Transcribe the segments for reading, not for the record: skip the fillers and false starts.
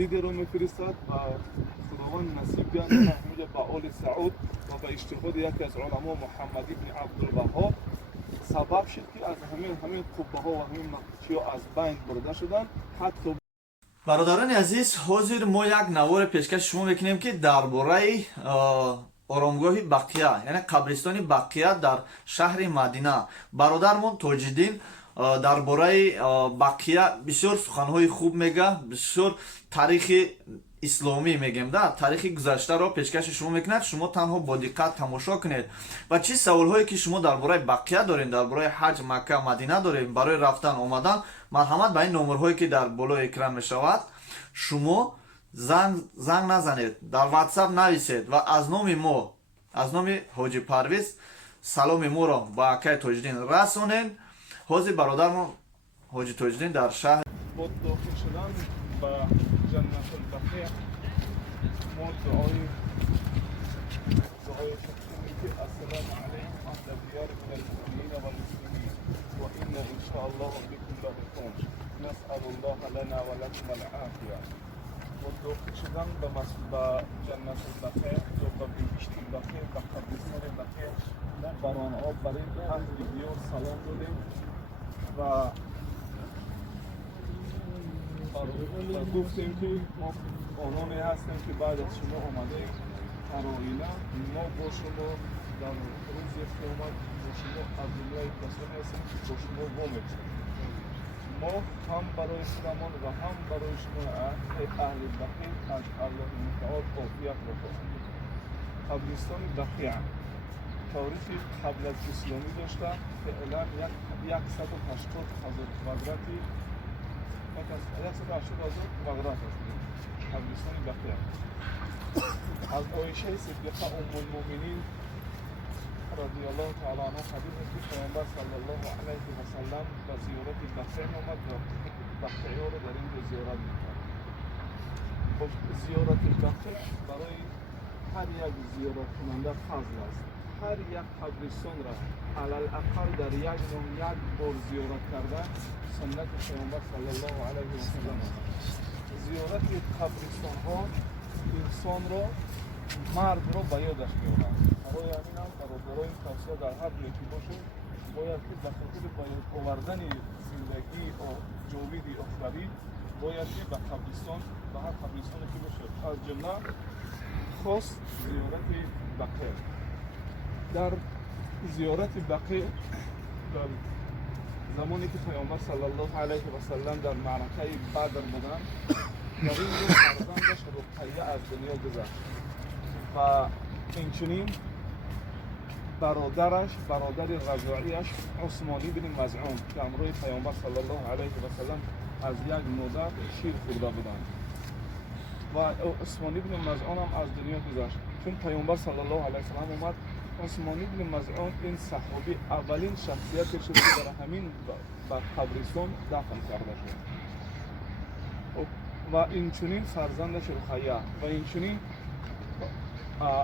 جدیدی رو میفرستد و خداوند نصیب بیان همینجا با آل سعود و با اجتهاد یکی از علما محمد ابن عبدالوهاب سبب شد که از همین قبه ها و همین نقطه ها از بین برده شدن. حتی برادران عزیز، حاضر ما یک نوار پیشکش شما میکنیم که درباره آرامگاه بقیه یعنی قبرستان بقیه در شهر مدینه برادرمون تاج‌الدین درباره بقیه بسیار سخنهای خوب میگه، بسیار تاریخ اسلامی میگیم ده تاریخ گذشته را پیشکش شما میکند. شما تنها با دقت تماشا کنید و چه سوالهایی که شما درباره بقیه دارین، درباره حج مکه مدینه دارین، برای رفتن آمدن، مرحمت به این نمرهایی که در بالای اکران میشود شما زنگ نزنید، در واتساپ نویسید و از نام ما، از نام حاجی پرویز سلام ما را با اکای تاج‌الدین رسانید. حاضر برادرمون حاجی تاج‌الدین در شهر با داخل شدن به جنت البقیع ما دعای تکنیمی که السلام علیکم اهل دیار من المؤمنین و المسلمین و این ان شاء الله بكم لاحقون نسأل الله لنا و لكم العافیه. با داخل شدن به جنت البقیع یا به بهشت البقیع، به قبرستان بقیع، ما بر آنها برای اهل دیار سلام دادیم و گفتیم که ما آنانی هستیم که بعد از شما آمده هر آینه ما با شما در روز قیامت با شما از دنیای کسانی هستیم که با شما وامی‌شیم. ما هم برای خودمان و هم برای شما اهل بقیع از الله متعال عافیت را خواهیم. قبرستان بقیع تاریخی قبل از اسلامی داشته، فعلا 180,000 قدرتی 180,000 مغرب است. قبرستان بقیع از عایشه صدیقه ام المؤمنین رضی الله تعالی عنها حدیث است که پیامبر صلی الله علیه و سلم به زیارت بقیع آمد و بقیع را در اینجا زیارت می‌کرد. خب زیارت بقیع برای هر یک زیارت کننده فضل است. هر یک قبرستان را علالاقل در یک ماه یک بار زیارت کردن سنت پیامبر صلی الله علیه و سلم است. زیارت قبرستان ها انسان را، مرد را به یادش می‌آورد. برای همین هم برادران توصیه در هر جایی که باشد باید که به خاطر به یاد آوردن زندگی جاوید آخری باید که به قبرستان، به هر قبرستانی که باشد از جمله خاص زیارت بقیع. در زیارت بقیع در زمانی که پیامبر صلی الله علیه و سلم در معرکه بدر بودند در اینجا فرزندش رقیه از دنیا گذشت و اینچنین برادرش، برادر رضاعیش عثمانی بن مزعون که همراه پیامبر صلی الله علیه و سلم از یک مادر شیر خورده بودند و عثمانی بن مزعون هم از دنیا گذشت. چون پیامبر صلی الله علیه و سلم اومد، عثمانی بن مزعون این صحابی اولین شخصیتی شد که در همین قبرستان دفن کرده شد و اینچنین فرزندش رقیه و اینچنین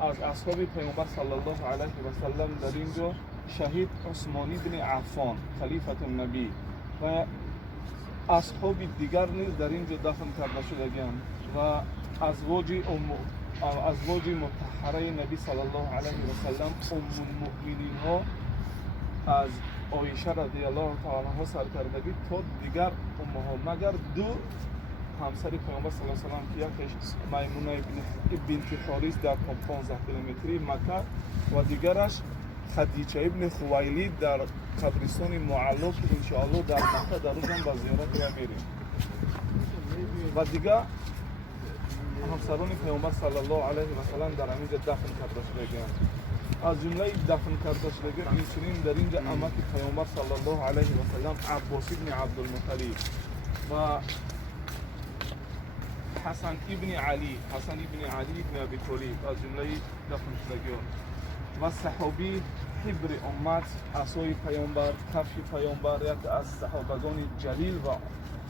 از اصحاب پیامبر صلی الله علیه و سلم در اینجا شهید عثمانی بن عفان خلیفة النبی و اصحاب دیگر نیز در اینجا دفن کرده شدگان و ازواج مطهره نبی صلی الله علیه و سلم ام المؤمنین ها از عایشه رضی الله تعالی عنها سرکردگی تا دیگر امها مگر دو همسر پیامبر صلی الله علیه و سلم که یکیش میمونه بنت حارث در 15 کیلومتری مکه و دیگرش خدیجه ابن خویلد در قبرستان معلا که ان شاء الله در مکه در روزم با زیارت میریم و دیگر همسران پیامبر صلی الله علیه و سلم در همینجا دفن کرده شدگان. از جمله دفن کرده شدگان اینچنین در اینجا امک پیامبر صلی الله علیه و سلم عباس ابن عبدالمطلب و حسن ابن علی ابن ابی طالب از جمله دفن شدگان و صحابی حبر امت، عصای پیامبر، کفش پیامبر، یک از صحابگان جلیل و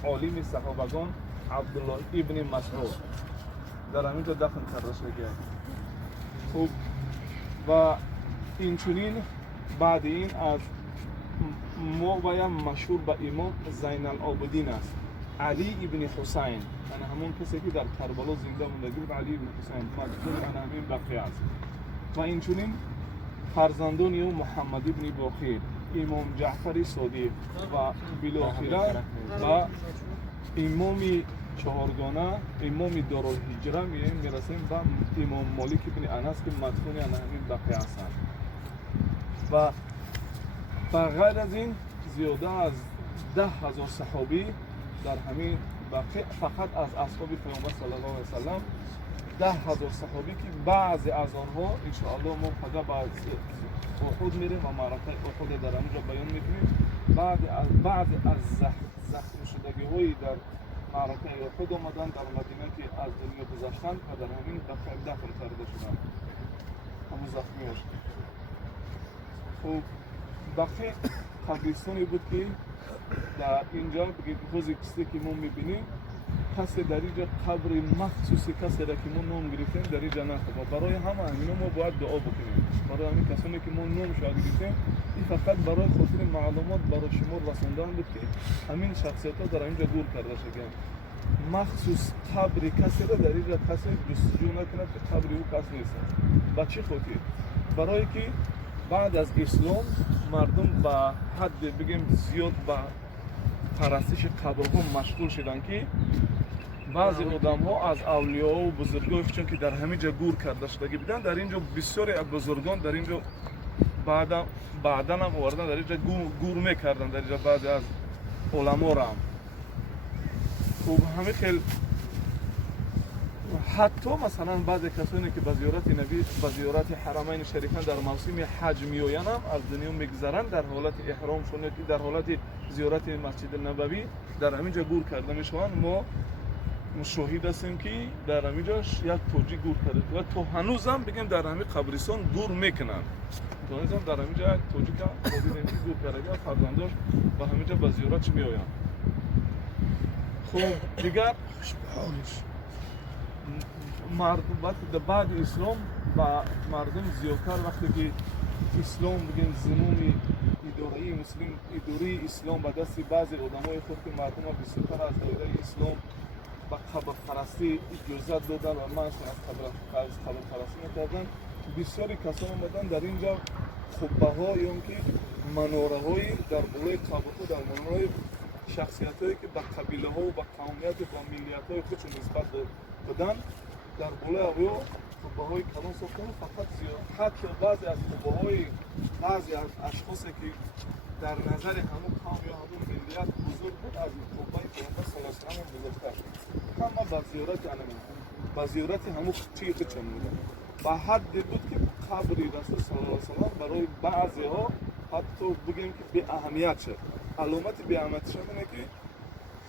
عالم صحابگان عبدالله ابن مسعود در همینجا دفن کرده شده. خوب و اینچنین بعد این از ما باید مشهور به امام زین العابدین است، علی ابن حسین انا همون کسی که در کربلا زنده موندگی بود علی بن حسین مدفون انا همین بقیه است و اینچنین فرزندان او محمد ابن باقر امام جعفر صادق و بالاخره و امام چهارگانه امام دارالهجره میرسیم و امام مالک ابن انس که مدفون انا همین بقیه هستند و غیر از این زیاده از 10,000 صحابی در همین بقیه فقط از اصحاب پیامبر صلی الله علیه و سلم 10,000 صحابی که بعضی از آنها ان شاء الله ما فقط بعد احد میریم و معرکه احد در اونجا بیان میکنیم بعد از زخم شدگی های در معرکه احد آمدن در مدینه که از دنیا گذشتن و در همین بقیه دفن کرده شدن همون زخمیاش. خب بقیه قبرستانی بود که در اینجا بگید حوضی کسی که ما میبینیم کسی در اینجا قبر مخصوصی کسی را که ما نام گرفتیم در اینجا نخواه برای همه همینو ما باید دعا بکنیم برای همین کسانی که ما نام شاید گرفتیم این فقط برای خاطر معلومات برای شما رساندن بود که همین شخصیت ها در اینجا گور کرده شدن مخصوص قبر کسی را در اینجا کسی جستجو نکند که قبر او کس نیست با چی خاطر برای که بعد از اسلام مردم با حد بگیم زیاد با پرستش قبرها مشغول شدن که بعضی آدم ها از اولیا و بزرگان چون که در همه جا گور کرده شدگی بودن در اینجا بسیاری از بزرگان در اینجا بعدا هم آوردن در اینجا گور میکردن در اینجا بعضی از علما را هم خوب همه خیلی حتی مثلا بعضی کسانی که به زیارت نبی به زیارت حرمین شریفین در موسم حج میآیند هم از دنیا میگذرند در حالت احرام شونه که در حالت زیارت مسجد نبوی در همینجا گور کرده میشوند ما شاهد هستیم که در همینجا یک توجی گور کرده و تو هنوز هم بگیم در همین قبرستان گور میکنند هنوز هم در همینجا یک توجی که گور کرده فرزنداش به همینجا به زیارت میآیند. خب دیگر مردم بعد اسلام و مردم زیادتر وقتی که اسلام بگیم زمین اداره اسلام به دست بعضی آدمای خود که مردم ها بسیارتر از دایره اسلام به قبر پرستی اجازت دادن و منش از قبر پرستی نکردن بسیاری کسان آمدن در اینجا خبه ها یا که مناره های در بالای قبر ها در مناره شخصیت هایی که به قبیله ها و به قومیت و به ملیت های خودشون نسبت دادن در بالای اویا خبه های کلان ساختن فقط زیاد حتی بعضی از خبه های بعضی از اشخاصی که در نظر همون قوم یا همون ملیت بزرگ بود از خبه پیامبر صلی الله علیه و آله بزرگتر همه به زیارت به زیارت همون چی خودشون بودن به حد بود که قبر رسول صلی الله علیه و آله برای بعضی ها حتی بگیم که به اهمیت شد علامت به اهمیت شد اینه که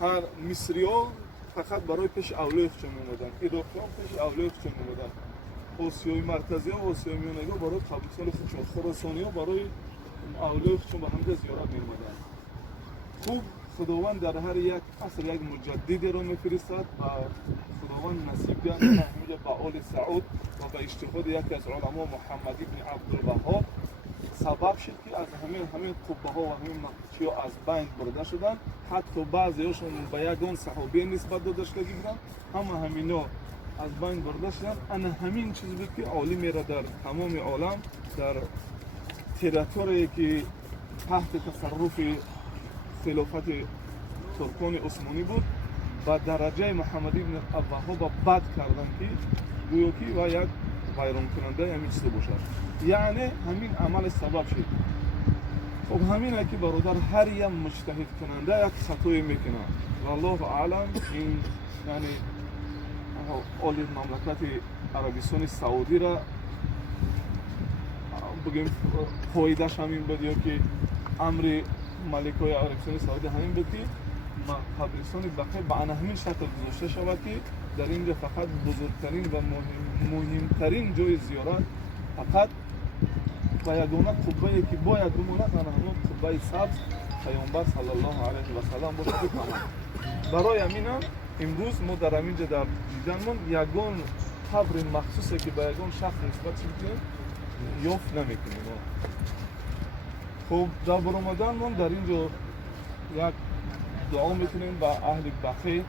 هر مصری ها فقط برای پیش اولای خودشون می‌آمدن ایراقی ها پیش اولای خودشون می‌آمدن آسیای مرکزی ها و آسیای میانگی برای قبرستان خودشون خراسانی ها برای اولای خودشون به همجا زیارت می‌آمدن. خوب خداوند در هر یک عصر یک مجددی را می‌فرستد و خداوند نصیب کرد همینجا به آل سعود و به اجتهاد یکی از علما محمد ابن عبدالوهاب سبب شد که از همین قبه ها و همین نقطی ها از بین برده شدن حتی بعضی هاشون به یگان صحابی نسبت داده شده بودن همینا از بین برده شدن انا همین چیز بود که عالمی را در تمام عالم در تریتوری که تحت تصرف خلافت ترکان عثمانی بود و درجه محمد ابن عبدالوهاب بد کردن که گویا که و یک ویران کننده همین چیز باشد یعنی همین عمل سبب شد. خب همینه که برادر هر یک مجتهد کننده یک خطایی میکنه و الله اعلم این یعنی عالی مملکت عربستان سعودی را بگیم پایده‌اش همین بود یا که امر ملکای عربستان سعودی همین بود که قبرستان بقیه به همین شکل گذاشته شود که در اینجا فقط بزرگترین و مهمترین جای زیارت فقط و یگانه قبه‌ای که باید بماند همون قبه سبز پیامبر صلی الله علیه و سلم باشد برای همین امروز ما در همینجا در دیدنمون یگان قبر مخصوصی که به یگان شخص نسبت شده یافت نمیکنیم. خب در برآمدن ما در اینجا یک دعا میکنیم به اهل بقیع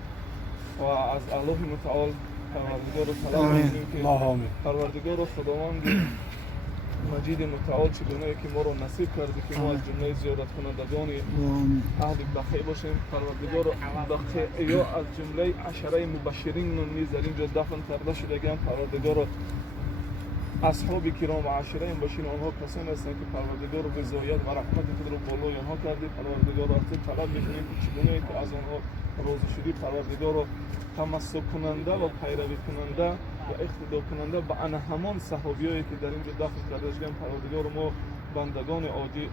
و از الله متعال پروردگار رو طلب آمین. می‌کنیم که الله آمین. پروردگار رو خداوند مجید متعال چگونه که ما رو نصیب کرده که ما از جمله زیارت کنندگان اهل بقیع باشیم. پروردگار رو بقیع یا از جمله عشره مبشرین نیز در اینجا دفن کرده شدگان. پروردگار رو اصحاب کرام و عشره مبشرین آنها کسانی هستند که پروردگار رو رضایت و رحمت خود رو بالای آنها کرده. پروردگار رو از تو طلب می‌کنیم که چگونه که از آنها راضی شدی. پروردگار رو تمسک کننده و پیروی کننده و اقتدا کننده به آن همان صحابیایی که در اینجا دفن کرده شدند. پروردگار ما بندگان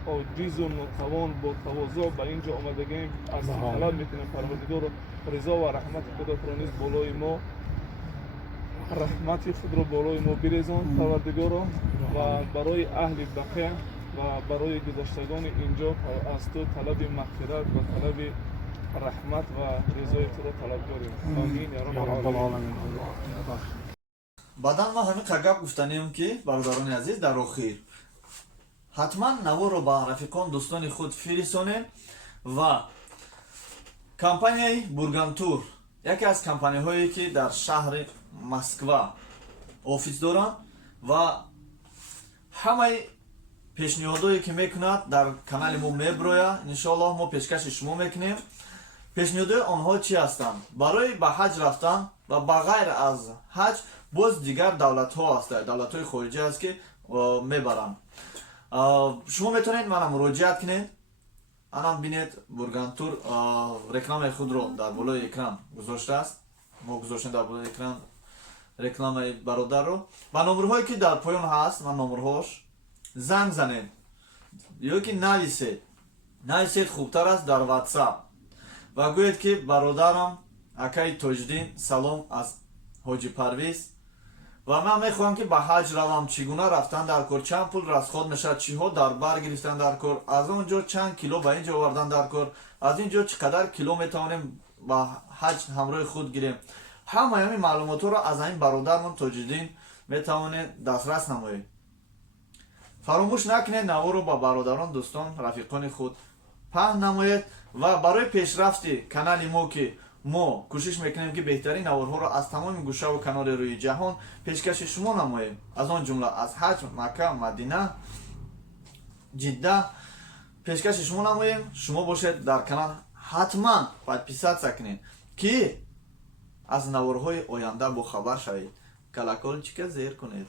عاجز و ناتوان با تواضع به اینجا آمدگیم از تو طلب می‌کنیم. پروردگار رو رضا و رحمت خودت را نیز بالای ما رحمت خود رو بالای ما بریزان پروردگار و برای اهل بقیع و برای گذشتگان اینجا از تو طلب مغفرت و طلب رحمت و رضای تو را طلب داریم. آمین یا رب العالمین. баъдан мо ҳамин қагап гуфтанем ки бародарони азиз дар охир ҳатман наворо ба рафиқон дӯстони худ фиристонем ва компанияи бургантур яке аз компанияҳое ки дар шаҳри москва офис доранд ва ҳамаи пешниҳодое ки мекунад дар канали мо меброя иншоаллоҳ мо пешкаши шумо мекунем. пешниҳодҳои онҳо чӣ ҳастанд? барои ба ҳаҷ рафтан ва ба ғайр аз ҳаҷ боз дигар давлатҳо ҳастанд, давлатҳои хориҷӣ аст ки мебаранд. шумо метавонед мана муроҷиат кунед. анам бинед бургантур рекламаи худро дар болои экран гузоштааст. мо гузоштем дар болои экран рекламаи бародарро ба номерҳое ки дар поён ҳаст. ман номерҳош занг занед ё ки нависед хубтар аст дар ватсап ва гӯед ки бародарам акаи тоҷиддин салом аз ҳоҷи парвиз ва ман мехоҳам ки ба ҳаҷ равам. чӣ гуна рафтан дар кор, чанд пул расход мешавад, чиҳо дар бар гирифтан дар кор, аз он ҷо чанд кило ба ин ҷо овардан дар кор, аз ин ҷо чӣ қадар кило метавонем ба ҳаҷ ҳамроҳи худ гирем. ҳамаи ҳамин маълумотҳоро аз ҳамин бародармон тоҷиддин метавонед дастрас намоед. фаромӯш накунед наворо ба бародарон, дӯстон, рафиқони худ паҳн намоед ва барои пешрафти канали мо ки мо кӯшиш мекунем ки беҳтарин наворҳоро аз тамоми гӯшаву канори рӯи ҷаҳон пешкаши шумо намоем. аз он ҷумла аз ҳаҷ, макка, мадина, ҷидда пешкаши шумо намоем. шумо бошед дар канал ҳатман подписатсия кунед ки аз наворҳои оянда бохабар шавед. колокольчика зер кунед.